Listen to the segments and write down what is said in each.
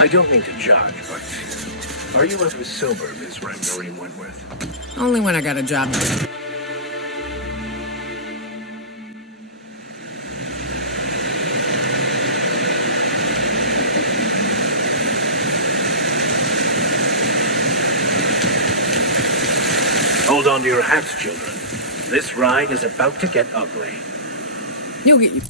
I don't mean to judge, but are you ever sober, Miss Randori Wentworth? Only when I got a job. Hold on to your hats, children. This ride is about to get ugly. You'll get you.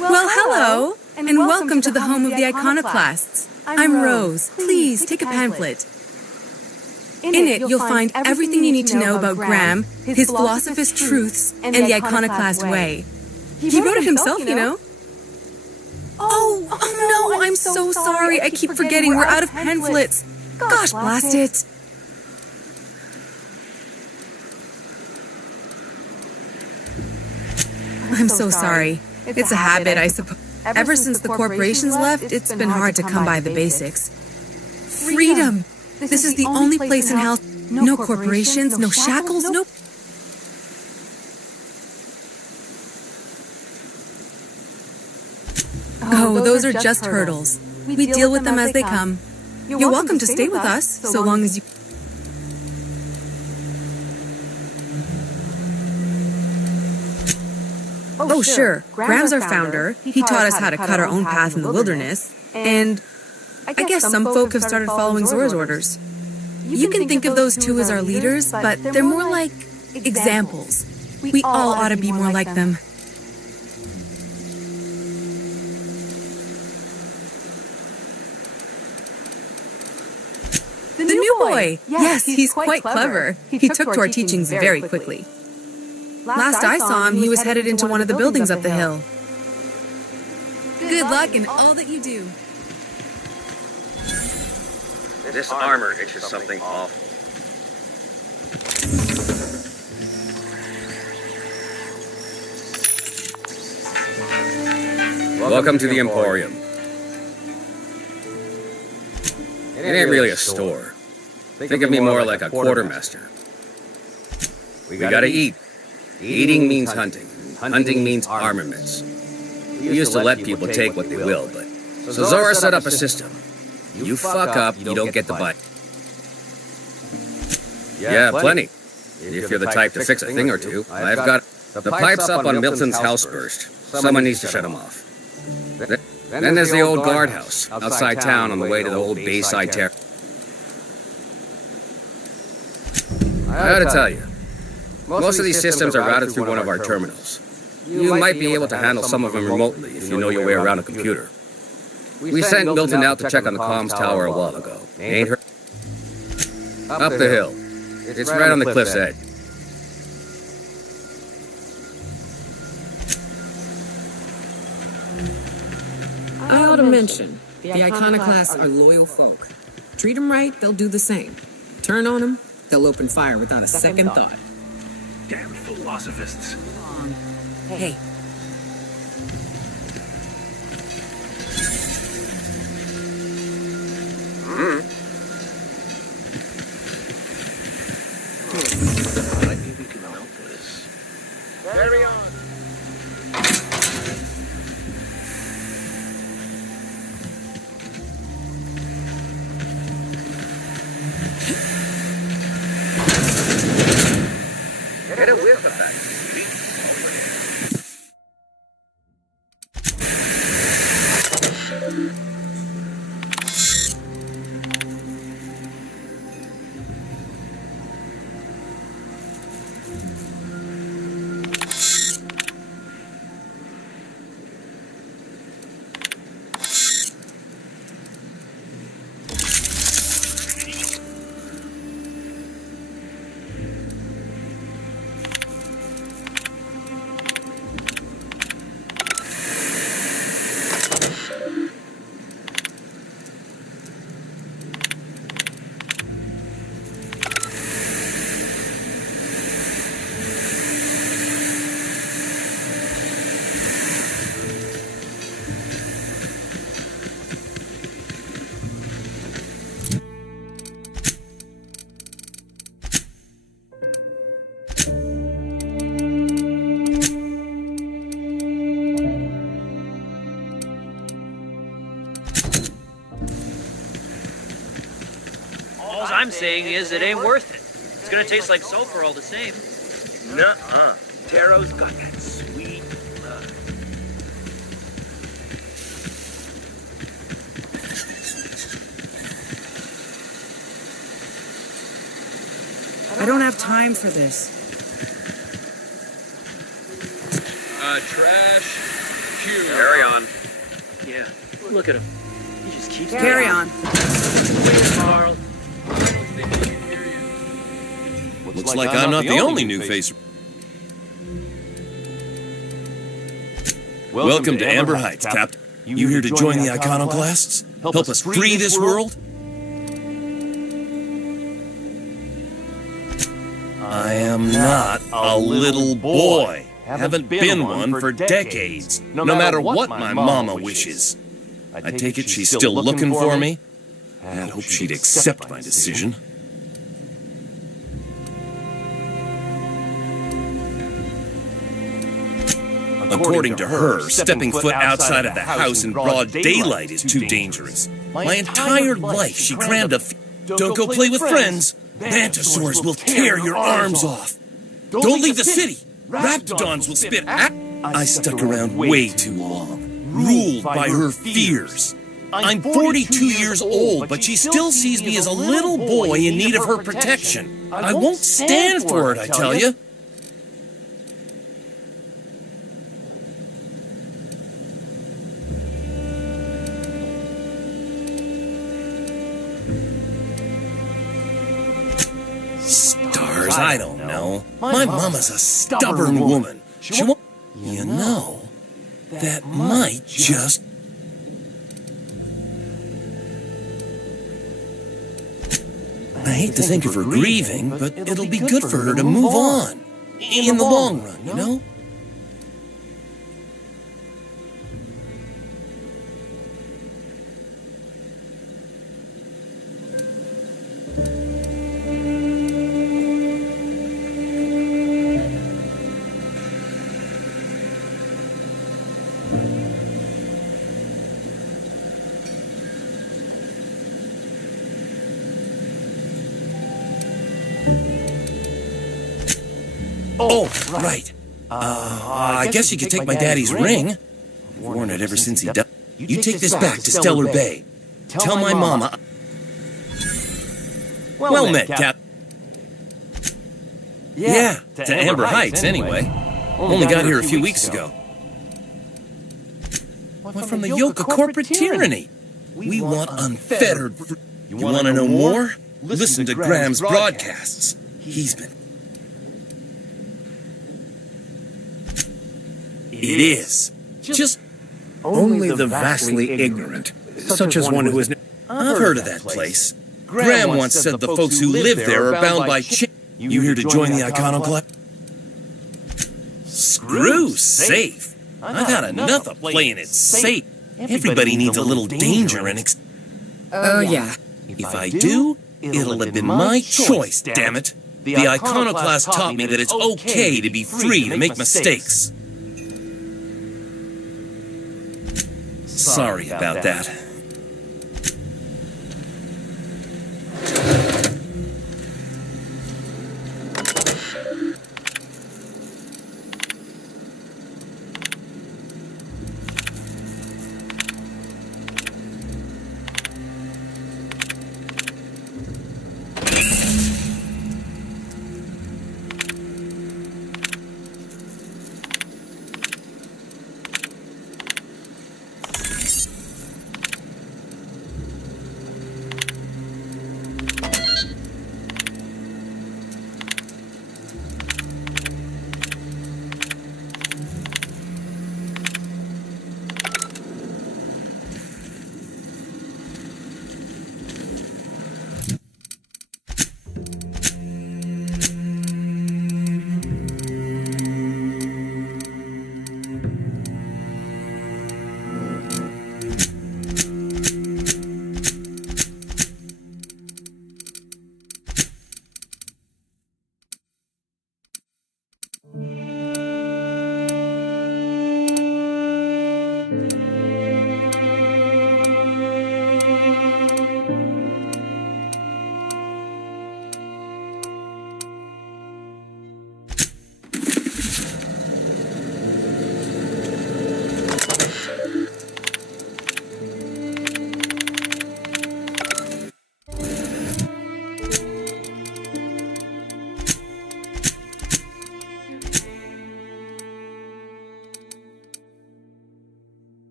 Well, hello, and welcome to the home of the Iconoclasts. I'm Rose. Please take a pamphlet. In it, you'll find everything you need to know about Graham, his Philosophous Truths, and the Iconoclast Way. He wrote it himself, you know. Oh no, I'm so sorry. I keep forgetting we're out of pamphlets. Gosh, blast it. I'm so sorry. It's a habit, I suppose. Ever since the corporations left, it's been hard to come by the basics. Freedom! This is the only place in hell. No corporations, no shackles, no... Oh, those are just hurdles. We deal with them as they come. You're welcome to stay with us, so long as you... Oh, sure. Graham's our founder. He taught us how to cut our own path in the wilderness. And I guess some folk have started following Zora's orders. You can think of those two as our leaders, but they're more like examples. We all ought to be more like them. The new boy! Yes, he's quite clever. He took to our teachings very quickly. Last I saw him, he was headed into one of the buildings up the hill. Good luck in all that you do. This armor itches something awful. Welcome to the Emporium. It ain't really a store. Think of me more like a quartermaster. We gotta eat. Eating means hunting. Hunting means armaments. We used to let people take what they will, but... So Zora set up a system. You fuck up, you don't get the bite. Yeah, plenty. If you're the type to fix a thing or two, I've got... The pipe's up on Milton's house burst. Someone needs to shut them off. Then there's the old guardhouse, outside town on the way to the old Bayside Terrace. I gotta tell you, most of these systems are routed through one of our terminals. You might be able to handle some of them remotely if you know your way around a computer. We sent Milton out to check on the comms tower a while ago. Ain't her? Up the hill. It's right on the cliff's edge. I ought to mention, the Iconoclasts are loyal folk. Treat them right, they'll do the same. Turn on them, they'll open fire without a second thought. Damn philosophists. Hey. Maybe we can help this. Carry on. Get a whiff of that. All I'm saying is it ain't worth it. It's gonna taste like sulfur all the same. Nuh-uh. Taro's got that sweet blood. I don't have time for this. Trash. Q. Carry on. Yeah, look at him. He just keeps Carry on. Carl. Looks like I'm not the only new face. Welcome to Amber Heights, Captain. You here to join the Iconoclasts? Help us free this world? I am not a little boy. Haven't been one for decades, no matter what my mama wishes. I take it she's still looking for me? I hope she'd accept my decision. According to her, stepping foot outside of the house in broad daylight is too dangerous. My entire life she crammed a don't go play with friends. Mantisaurs will tear your arms off. Don't leave the city. Raptidons will spit at... I stuck around way too long, ruled by her fears. I'm 42 years old, but she still sees me as a little boy in need of her protection. I won't stand for it, I tell you. Stars, I don't know. My mama's a stubborn woman. She won't... You know, that might just... I hate to think of her grieving, but it'll be good for her to move on. In the long run, you know? Oh, right. I guess you could take my daddy's ring. I've worn it ever since he died. You take this back to Stellar Bay. Tell my mama. Well met, Cap. Yeah, to Amber Heights, anyway. Only got here a few weeks ago. Went from the yoke of corporate tyranny. We want unfettered. You want to know more? Listen to Graham's broadcasts. He's been. It is. Just. Only the vastly ignorant, such as one who is... I've heard of that place. Graham once said the folks who live there are bound by You here to join the Iconoclast? Screw safe. I've had enough of playing it safe. Everybody needs a little danger and Oh, yeah. if I do, it'll have been my choice, damn it. The Iconoclast taught me that it's okay to be free to make mistakes. Sorry about that.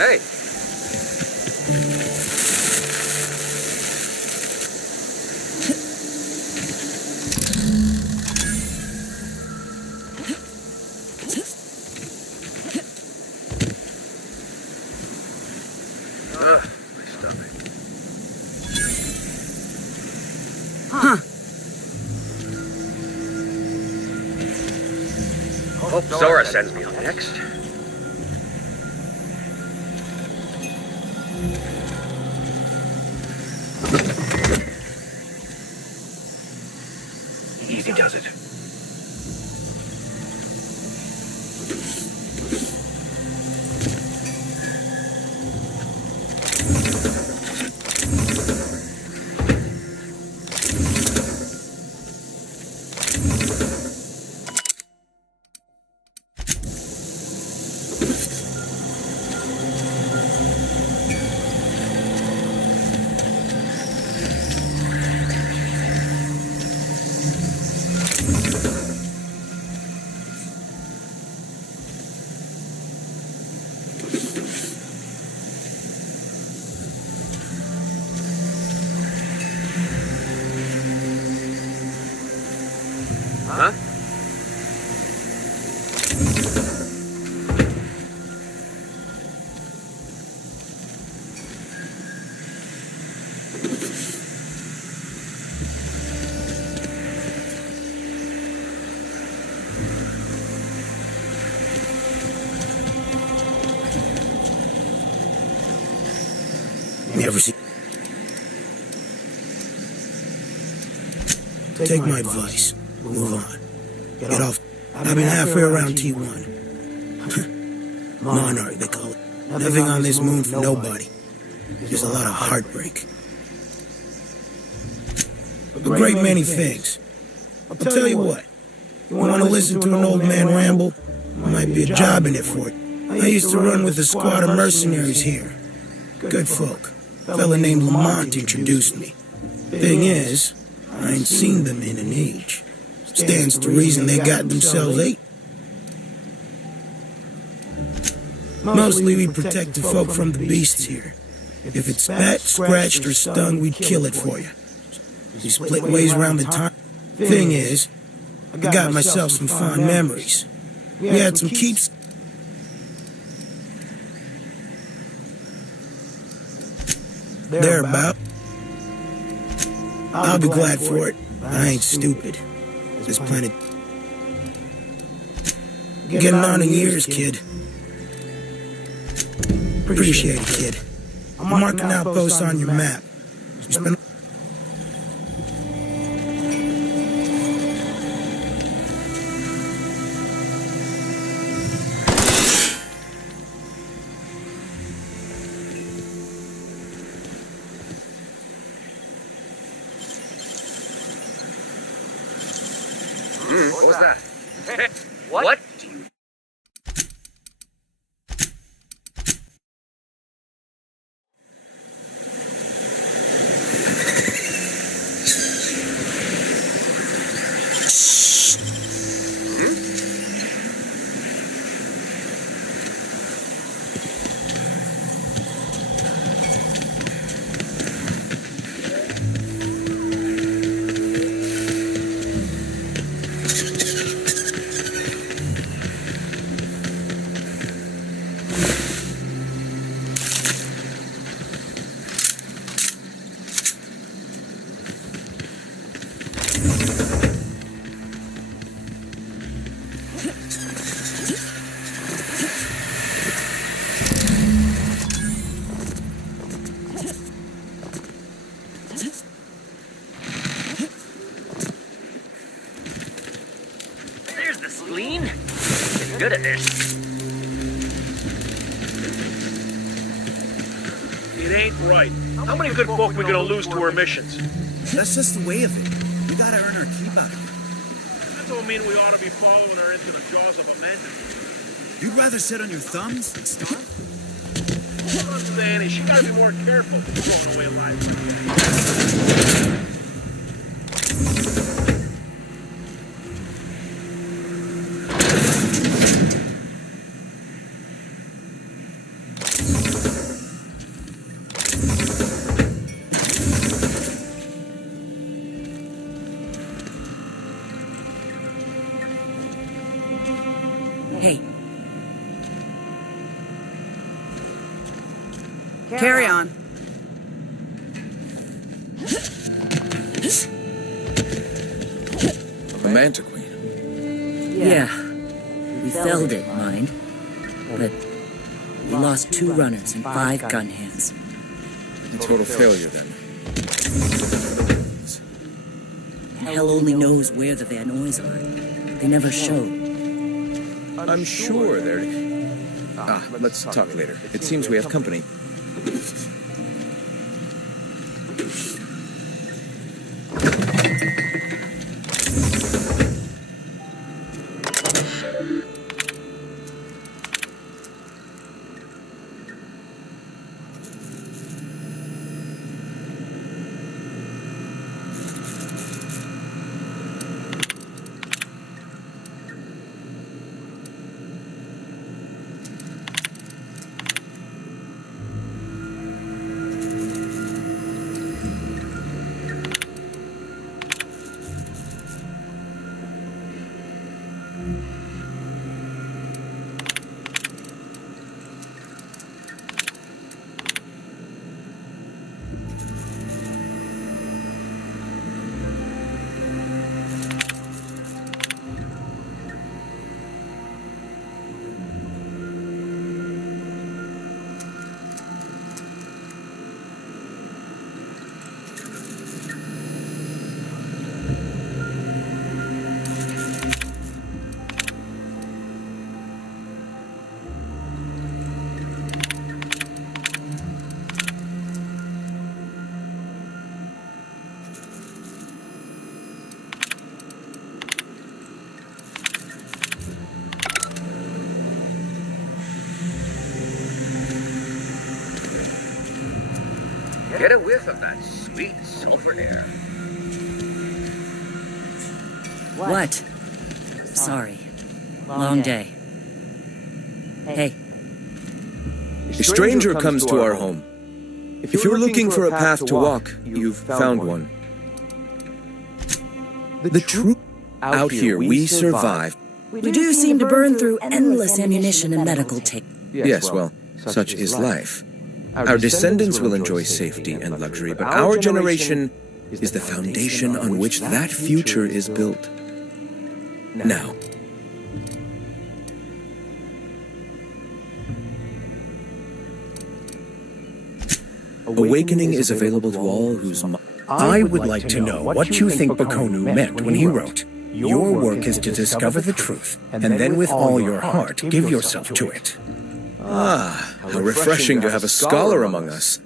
Hey, My stomach. hope Zora sends me up next. Easy does it. Huh? Never see. Take my advice. move on. Get off. I've been halfway around T1. Monarch, they call it. Living on this moon for nobody. There's a lot of heartbreak. A great many things. I'll tell you what. You want to listen to an old man ramble? Might be a job in it for it. I used to run with a squad of mercenaries here. Good folk. A fella named Lamont introduced me. Thing is, I ain't seen them in an age. Stands to reason they got themselves ate. Mostly we protect the folk from the beasts here. If it's spat, scratched, or stung, we'd kill it for you. We split ways around the time. Thing is, I got myself some fond memories. We had some keeps. Thereabout. I'll be glad for it. I ain't stupid. This planet. Getting on in years, kid. Appreciate it, kid. I'm marking outposts on your map. You spend. What was that? Hey, what? There's the spleen. Getting good at this. It ain't right. How many good folk we gonna lose to our missions? That's just the way of it. We gotta earn our keep out of it. That don't mean we ought to be following her into the jaws of a mantis. You'd rather sit on your thumbs and starve? Hold on to the Annie. She gotta be more careful throwing away alive. Hey. Carry on. A Manta Queen. Yeah. We felled it, mind. But we lost 2 runners and 5 gun hands. A total failure, then. Hell only knows where the Van Noys are. They never showed. I'm sure they're... let's talk later. It seems we have company. Get a whiff of that sweet sulfur air. What? Sorry. Long day. Hey, A stranger comes to our home. If you're looking for a path to walk, you've found one. The truth out here, we survive. we do seem to burn through endless ammunition and medical tape. Yes, well, such is life. Our descendants will enjoy safety and luxury, but our generation is the foundation on which that future is built. Now, awakening is available to all whose I would like to know what you think Bakonu meant when he wrote, "Your work is to discover the truth, and then with all your heart give yourself to it." how refreshing to have a scholar among us.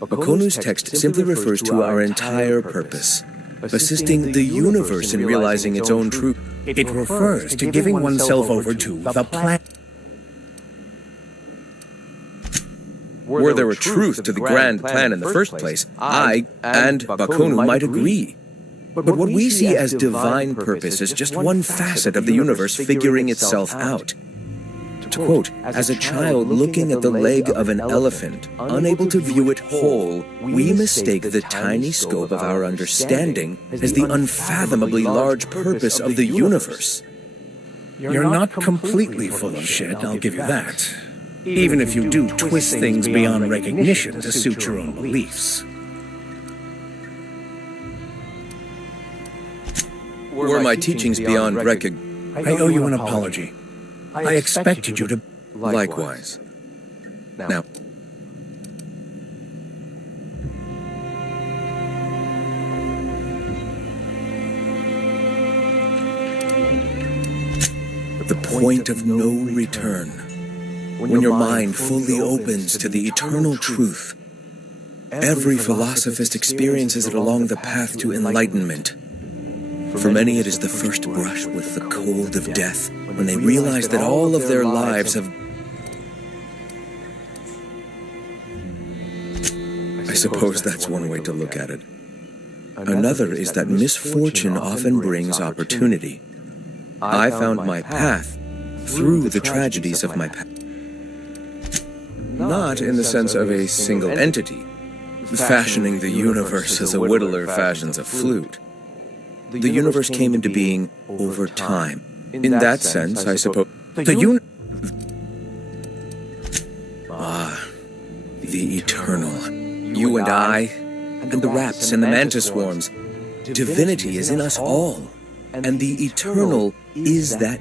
Bakonu's text simply refers to our entire purpose, assisting the universe in realizing its own truth. It refers to giving oneself over to the plan. Were there a truth to the grand plan in the first place, I and Bakonu might agree. But what we see as divine purpose is just one facet of the universe figuring itself out. To quote, as a child looking at the leg of an elephant, unable to view it whole, we mistake the tiny scope of our understanding as the unfathomably large purpose of the universe. You're not completely full of shit, I'll give you that. Even if you do twist things beyond recognition to suit your own beliefs. Were my teachings beyond recognition? I owe you an apology. I expected you to... Likewise. Now, the point of no return. When your mind fully opens to the eternal truth, every philosophist experiences it along the path to enlightenment. For many, it is the first brush with the cold of death, when they realize that all of their lives have... I suppose that's one way to look at it. Another is that misfortune often brings opportunity. I found my path through the tragedies of my past. Not in the sense of a single entity, fashioning the universe as a whittler fashions a flute. The universe came into being over time. In that sense, I suppose... the eternal. You and I, and the raps and the mantis swarms. Divinity is in us all, and the eternal is that...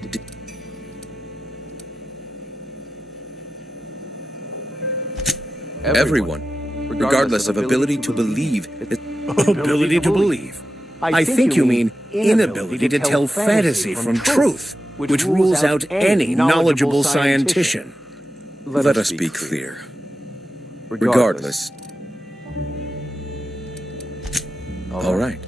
Everyone, regardless of ability to believe... Ability to believe? I think you mean inability to tell fantasy from truth, which rules out any knowledgeable scientician. Let us be clear. Regardless. All right.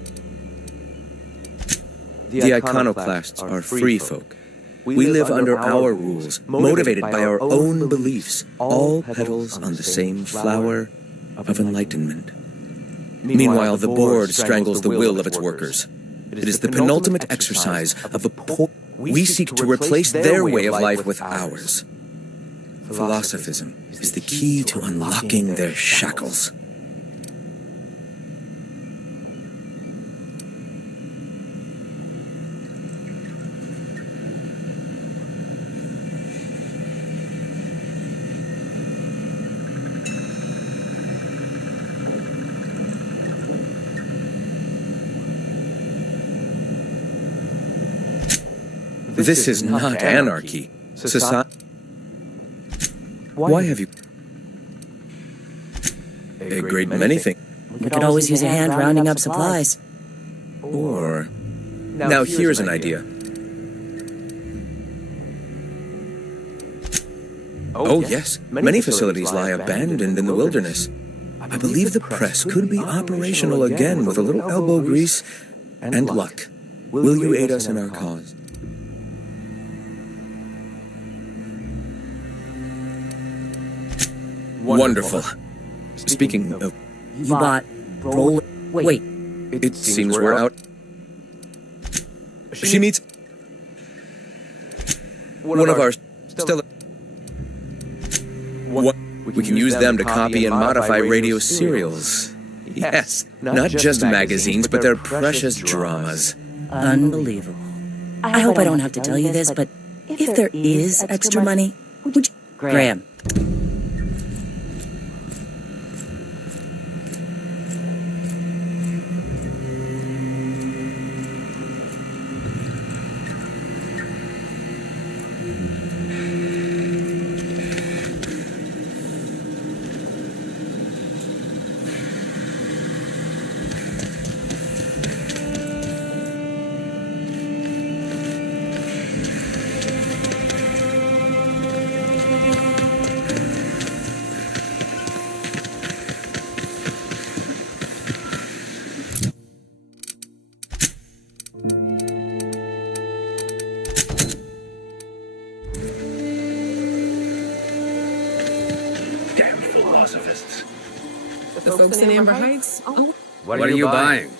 The iconoclasts are free folk. We live under our rules, motivated by our own beliefs, all petals on the same flower of enlightenment. Meanwhile, the board strangles the will of its workers. It is the penultimate exercise of the poor. We seek to replace their way of life with ours. Philosophism is the key to unlocking their shackles. This is not anarchy. Society. Why have you... A great many things. We could always use a hand rounding up supplies. Or... Now here's an idea. Oh yes, many facilities lie abandoned in the wilderness. I believe the press could be operational again with a little elbow grease and luck. Will you aid us in our cause? Wonderful. Speaking of... You bought roll. Wait, It seems we're out. She meets one of our still. What? We can use them to copy and modify radio serials. Yes, not just magazines, but they're precious dramas. unbelievable. I hope I don't have to tell you this, but if there is extra money, would you... Graham. Damn philosophists. The folks in Amber Heights? Oh, What are you buying?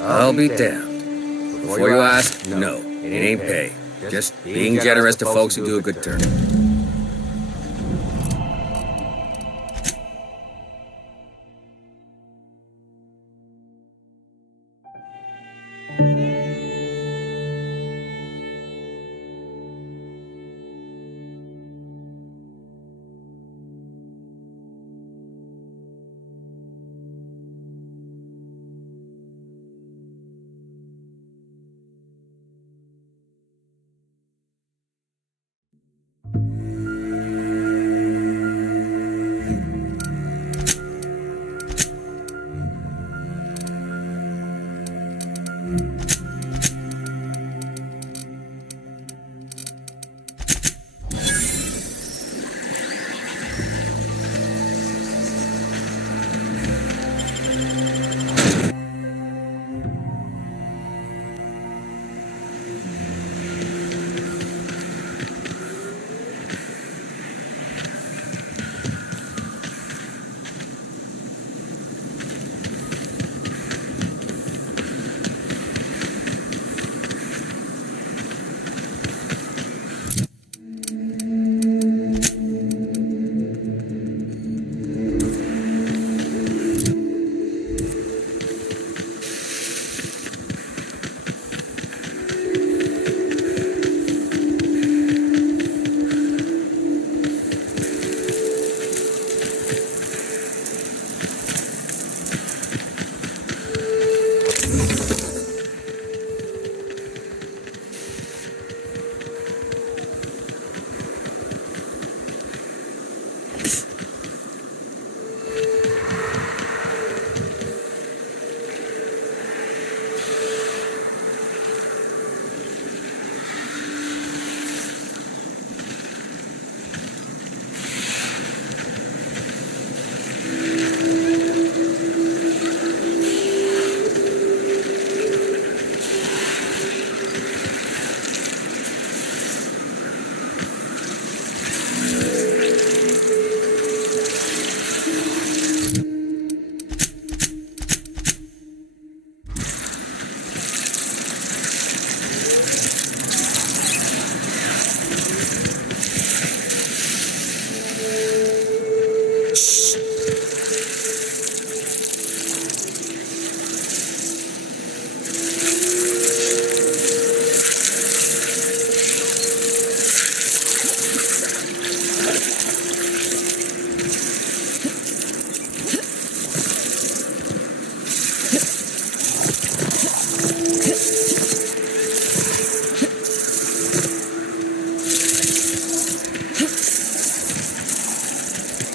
I'll be damned. Before you ask, no, it ain't pay. Just being generous to folks who do a good turn.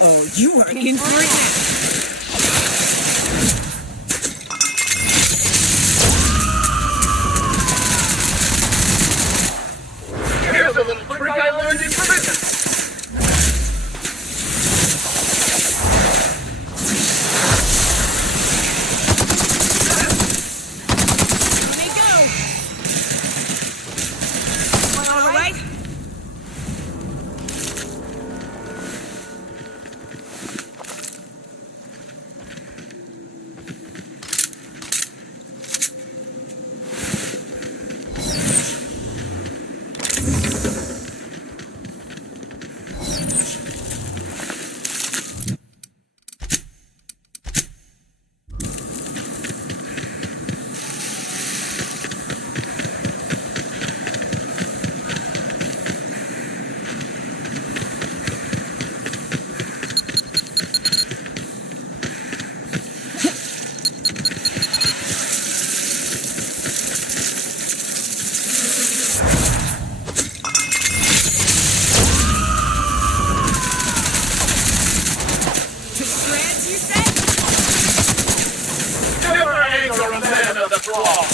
oh, you are in for it. Here's a little trick I learned in prison. All right? law.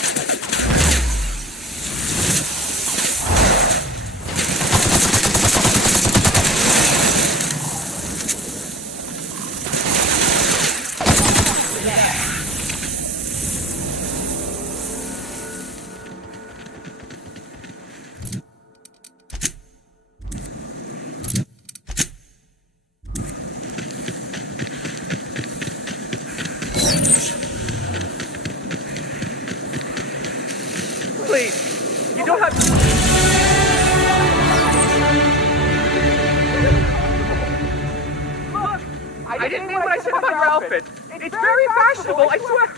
Please, you don't have to. Look, I didn't mean what I said about your outfit. It's very fashionable, I swear.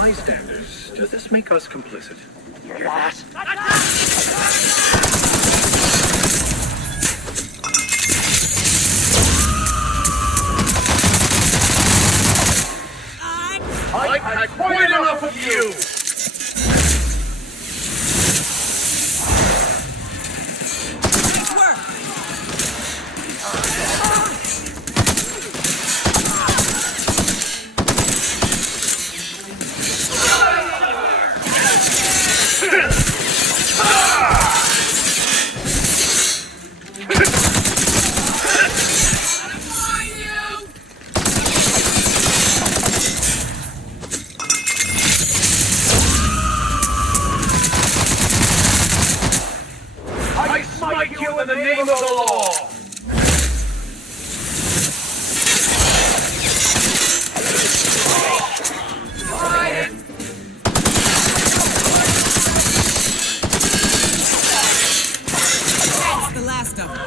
Bystanders, does this make us complicit? Hear that? I've had quite enough of you! I smite you in the name of the law! That's the last of them.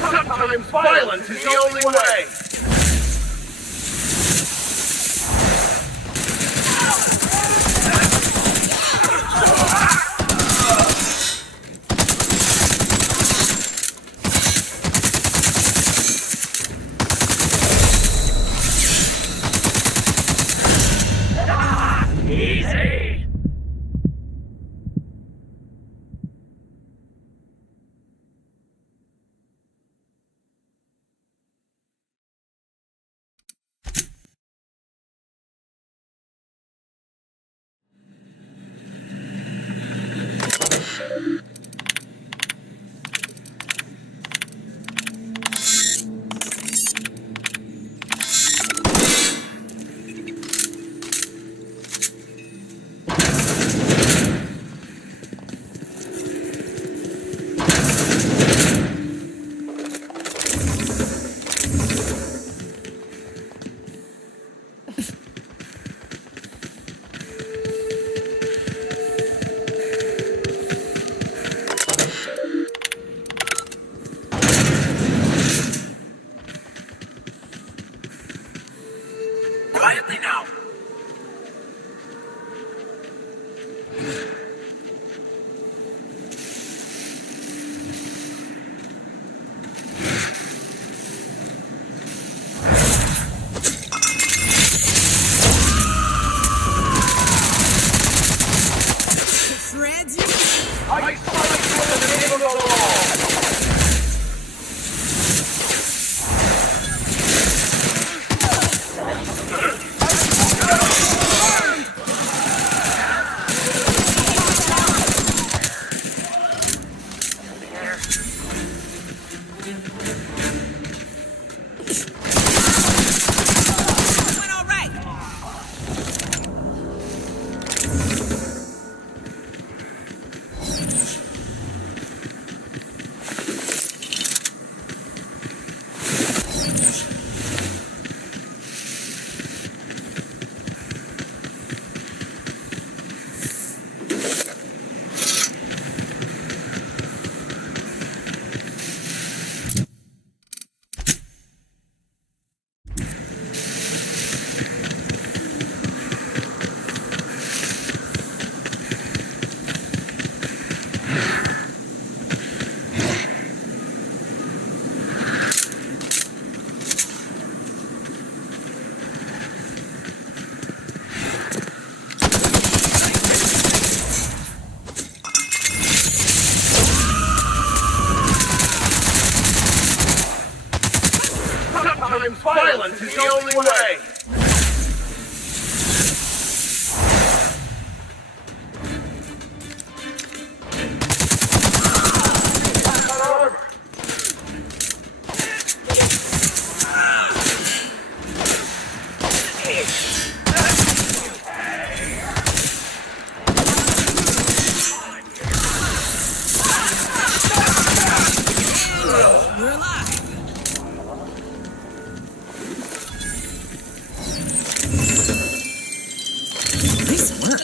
Sometimes violence is the only way. Easy. Quietly now. I strike you in the name of the law. Sometimes violence is the only way. We're alive. Nice work.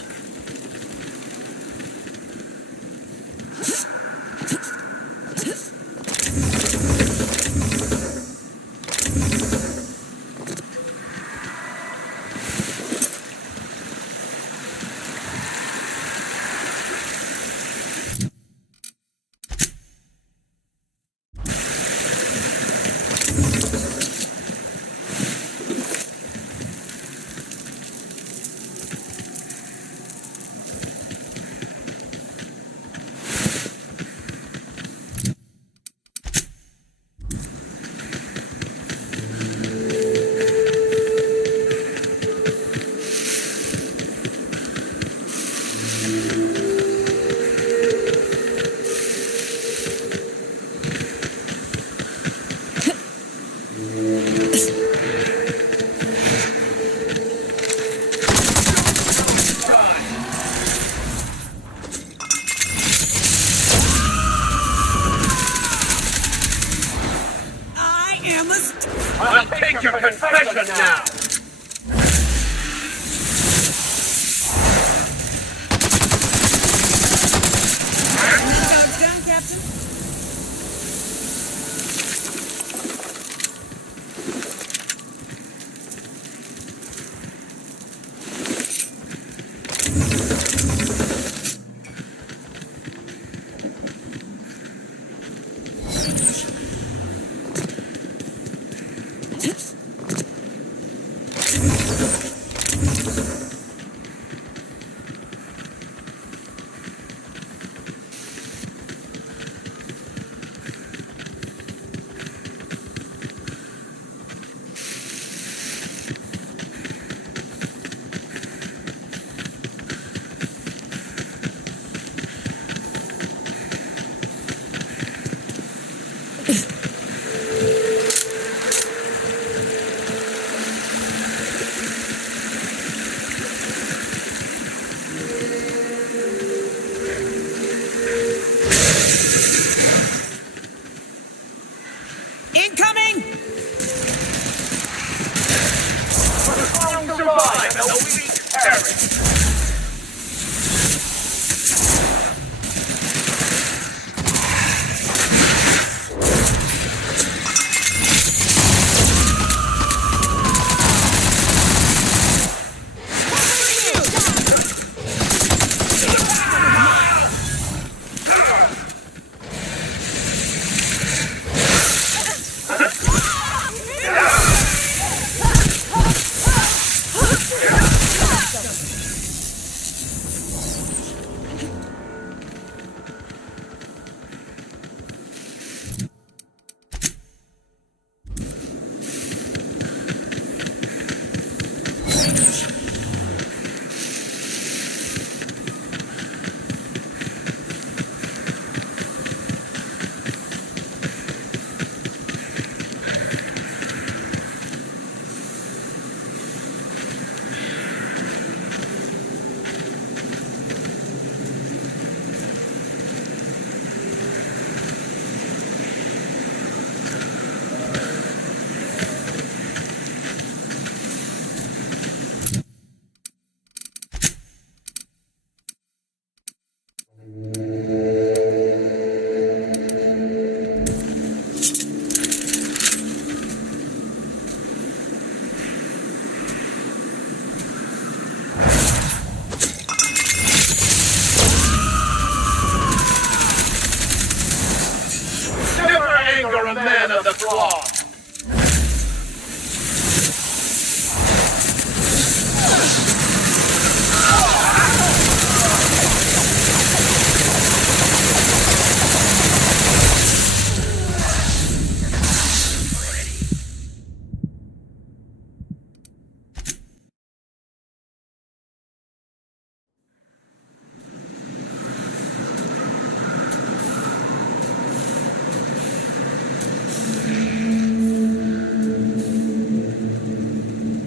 I'll take your confession now! Down, Captain. Incoming! Survive, and we perish! A man of the claw.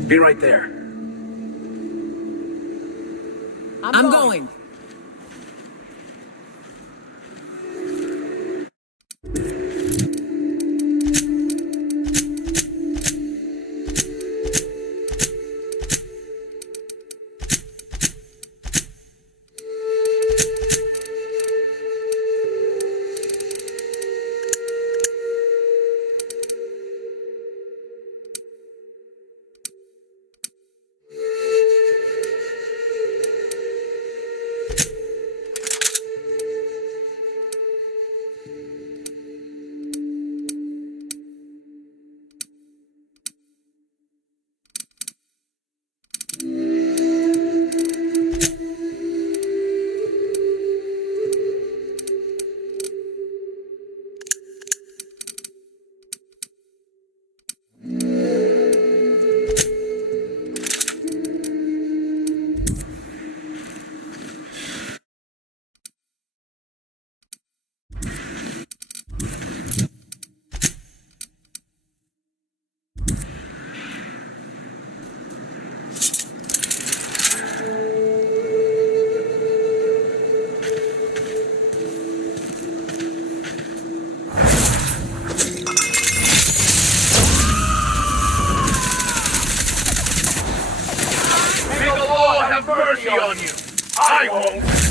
Be right there. I'm going. mercy on you. I won't.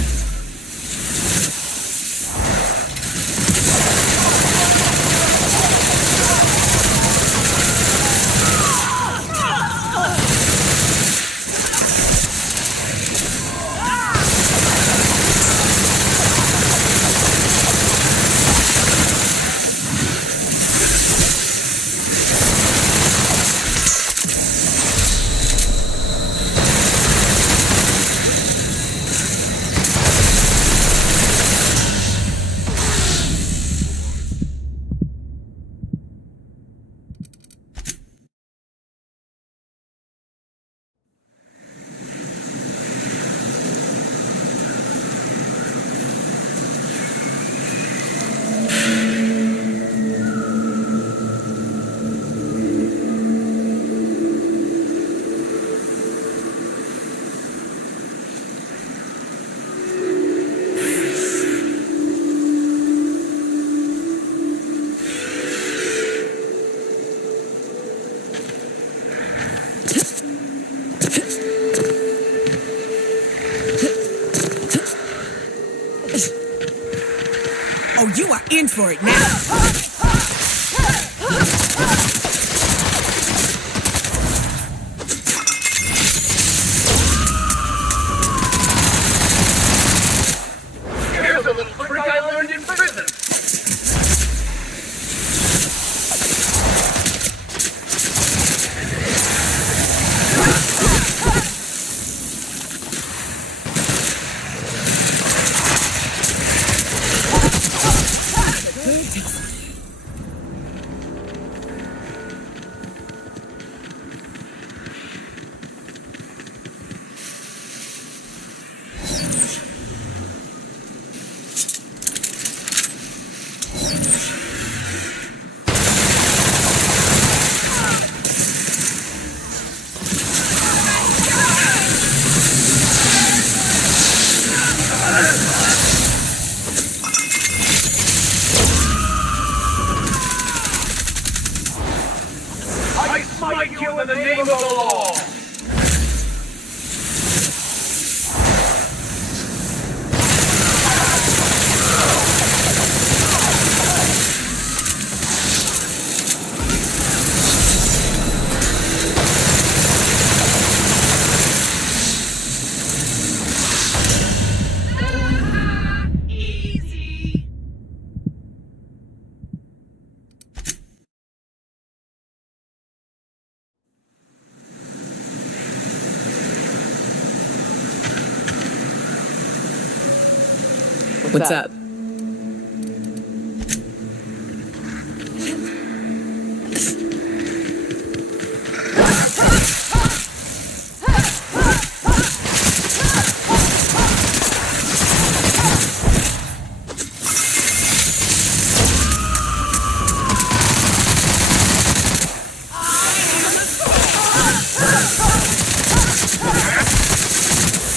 Oh, you are in for it now. Here's a little trick I learned in prison. I smite you in the name of the law! What's up?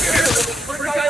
Here's a little trick I